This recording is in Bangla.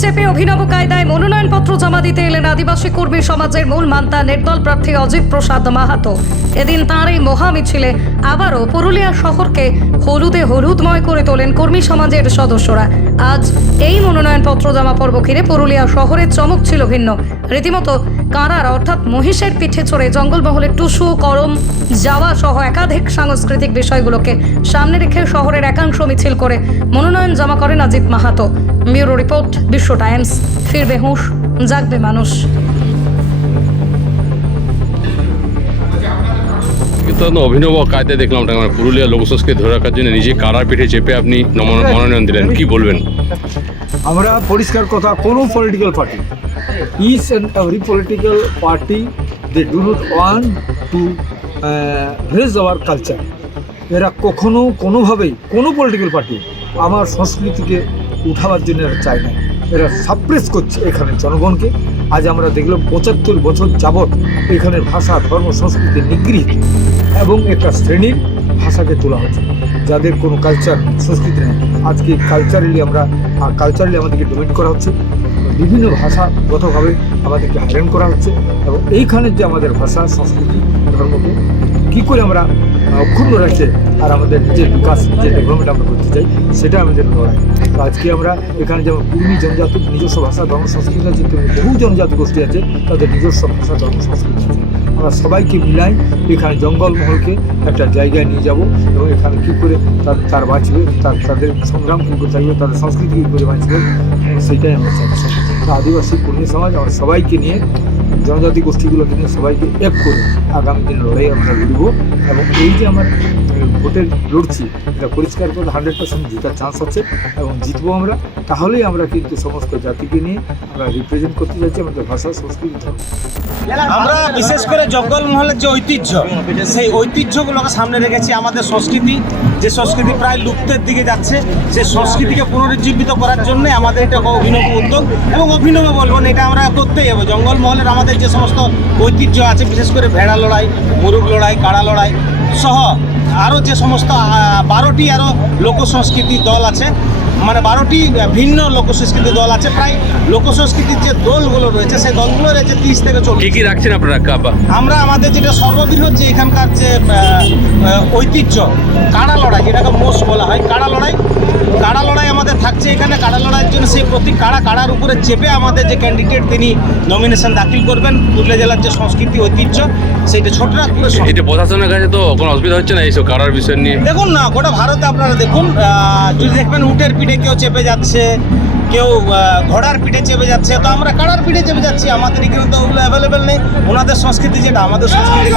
চেপে অভিনব কায়দায় মনোনয়নপত্র জমা দিতে এলেন আদিবাসী কর্মী সমাজের মূল মান্তা নির্দল প্রার্থী অজিত প্রসাদ মাহাতো। এদিন তাঁর এই মহা মিছিলে আবারও পুরুলিয়া শহরকে হলুদে হলুদময় করে তোলেন কর্মী সমাজের সদস্যরা। আজ এই মনোনয়নপত্র জমা পর্ব ঘিরে পুরুলিয়া শহরের চমক ছিল ভিন্ন। রীতিমতো কাঁড়ার অর্থাৎ মহিষের পিঠে চড়ে জঙ্গলমহলে টুসু, করম যাওয়া সহ একাধিক সাংস্কৃতিক বিষয়গুলোকে সামনে রেখে শহরের একাংশ মিছিল করে মনোনয়ন জমা করেন Ajit Mahato. Bureau report Biswa Times, ফিরবে হুঁশ। জাগবে মানুষ। অভিনব কায়দায় দেখলাম ওটা মানে পুরুলিয়া লোকসংস্কৃতি ধরে রাখার জন্য নিজে কারার পিঠে চেপে আপনি মনোনয়ন দিলেন কি বলবেন? আমরা পরিষ্কার কথা কোনো political party each and every political party they do not want to raise our culture এরা কখনো কোনোভাবেই কোনো পলিটিক্যাল পার্টি আমার সংস্কৃতিকে উঠাবার জন্য এরা চায় না এরা সাপ্রেস করছে এখানে জনগণকে। আজ আমরা দেখলাম পঁচাত্তর বছর যাবৎ এখানের ভাষা, ধর্ম, সংস্কৃতি নিগৃহীত এবং একটা শ্রেণির ভাষাকে তোলা হচ্ছে। যাদের কোনো কালচার সংস্কৃতি নেই। আজকে কালচারালি আমরা কালচারালি আমাদেরকে ডোমিট করা হচ্ছে। বিভিন্ন ভাষাগতভাবে আমাদেরকে হ্যারেন করা হচ্ছে। এবং এইখানের যে আমাদের ভাষা, সংস্কৃতি, ধর্মকে, কী করে আমরা অক্ষুণ্ণ রাখছে আর আমাদের নিজের বিকাশ, নিজের ডেভেলপমেন্ট আমরা করতে চাই, সেটা আমাদের লড়াই আজকে আমরা এখানে যেমন কুর্মী জনজাতির নিজস্ব ভাষা ধর্ম সংস্কৃতি আছে বহু জনজাতি গোষ্ঠী আছে, তাদের নিজস্ব ভাষা ধর্ম সংস্কৃতি আছে। আমরা সবাইকে মিলাই এখানে জঙ্গলমহলকে একটা জায়গায় নিয়ে যাব এবং এখানে কী করে তার তার বাঁচবে, তার, তাদের সংগ্রাম কী করে থাকবে, তাদের সংস্কৃতি কী করে বাঁচবে, সেটাই আমরা তো আদিবাসী কর্মী সমাজ, আমরা সবাইকে নিয়ে জনজাতি গোষ্ঠীগুলোকে নিয়ে সবাইকে এক করে আগামী দিনে লড়াই আমরা লড়ব এবং এই যে আমরা ভোটে লড়ছি এটা পরিষ্কার করে হান্ড্রেড পার্সেন্ট জেতার চান্স আছে এবং জিতবো আমরা। তাহলেই আমরা কিন্তু সমস্ত জাতিকে নিয়ে আমরা রিপ্রেজেন্ট করতে যাচ্ছি আমাদের ভাষা সংস্কৃতি আমরা বিশেষ করে জঙ্গলমহলের যে ঐতিহ্য সেই ঐতিহ্যগুলোকে সামনে রেখেছি। আমাদের সংস্কৃতি যে সংস্কৃতি প্রায় লুপ্তের দিকে যাচ্ছে সেই সংস্কৃতিকে পুনরুজ্জীবিত করার জন্য আমাদের এটা অভিনব উদ্যোগ এবং অভিনব বলব না, এটা আমরা করতেই হবে। জঙ্গলমহলের আমাদের যে সমস্ত ঐতিহ্য আছে, বিশেষ করে ভেড়া লড়াই, মুরুগ লড়াই, কাড়া লড়াই সহ আরও যে সমস্ত বারোটি আরও লোক সংস্কৃতি দল আছে মানে বারোটি ভিন্ন লোক সংস্কৃতির দল আছে। প্রায় লোক সংস্কৃতির যে দলগুলো রয়েছে সেই দলগুলো রয়েছে তিরিশ থেকে চল্লিশ কি রাখছেন আপনারা কাবা আমরা আমাদের যেটা সর্ববৃহৎ যে এখানকার যে ঐতিহ্য কাড়া লড়াই যেটাকে মোষ বলা হয় কাড়া লড়াই কাড়া লড়াই আমাদের থাকছে এখানে। কাড়া লড়াইয়ের জন্য সেই প্রতি কাড়া কাড়ার উপরে চেপে আমাদের যে ক্যান্ডিডেট তিনি নমিনেশন দাখিল করবেন পুরুলিয়া জেলার যে সংস্কৃতি ঐতিহ্য সেইটা ছোটরা করে সং- এটা প্রশাসনের কাছে তো কোনো অসুবিধা হচ্ছে না এইসব কারার বিষয় নিয়ে? দেখুন না গোটা ভারতে আপনারা দেখুন যদি দেখবেন উটের পিঠে কেউ চেপে যাচ্ছে, কেউ ঘোড়ার পিঠে চেপে যাচ্ছে। তো আমরা কাড়ার পিঠে চেপে যাচ্ছি? আমাদের এখানে তো ওগুলো অ্যাভেলেবেল নেই। ওনাদের সংস্কৃতি যেটা, আমাদের সংস্কৃতি।